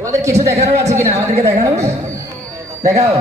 তোমাদের কিছু দেখানো আছে কিনা? আমাদেরকে দেখানো? দেখাও।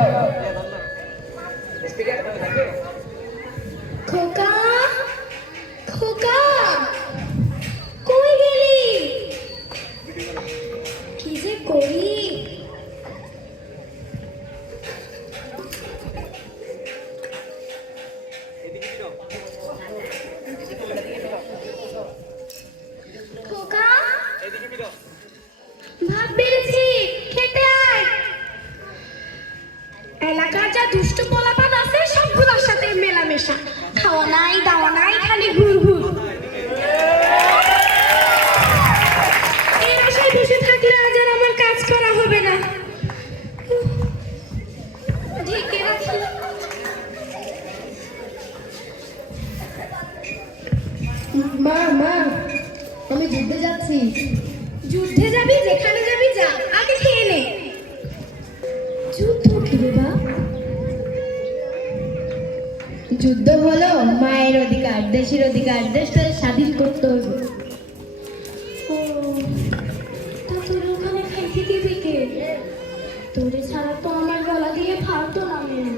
দুষ্ট পোলাপান আছে সবগুলোর সাথে মেলামেশা। খাওয়া নাই দাওয়া নাই খালি ঘুর ঘুর বসে থাকলে আজ আর আমার কাজ করা হবে না। মা মা আমি যুদ্ধে যাচ্ছি। যুদ্ধে যাবি যেখানে যাবি যা আগে খেয়ে নে। যুদ্ধ হলো মায়ের অধিকার দেশের অধিকার দেশটা স্বাধীন করতে হবে। তোর ছাড়া তো আমার গলা দিয়ে ফালতো নামে না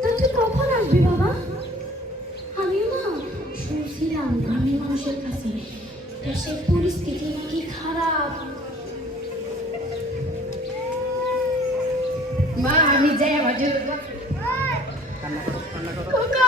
তা তুই কখন আসবি বাবা? আমিও না শুনছিলাম গ্রামের মানুষের কাছে দেশের পরিস্থিতি নাকি খারাপ। মা আমি যাই আমার যুদ্ধ খোকা খোকা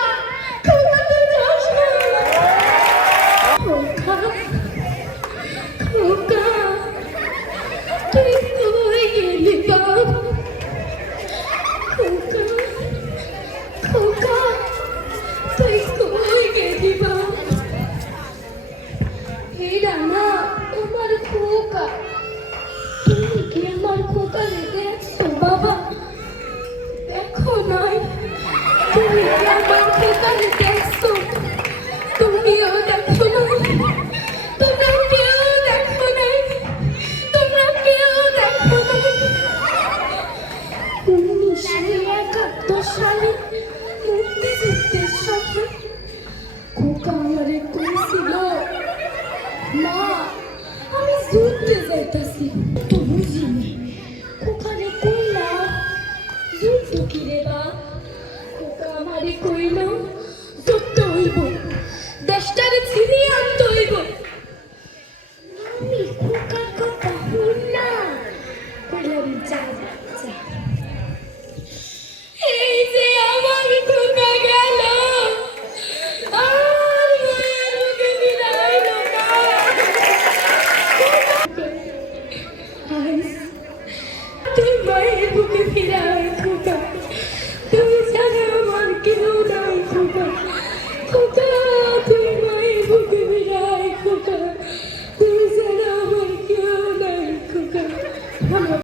মুক্তিযুদ্ধের সাথে খোকা আমারে কইছিল মা আমি যুদ্ধে যাইতাছি তো বুঝিনি খোকারে কইলাম যুদ্ধ কি রে বা খোকা আমারে কইল যুদ্ধ হইব দেশটারে ছিনিয়ে আনতে হইব আমি খোকার কথা শুনলাম কইলাম যা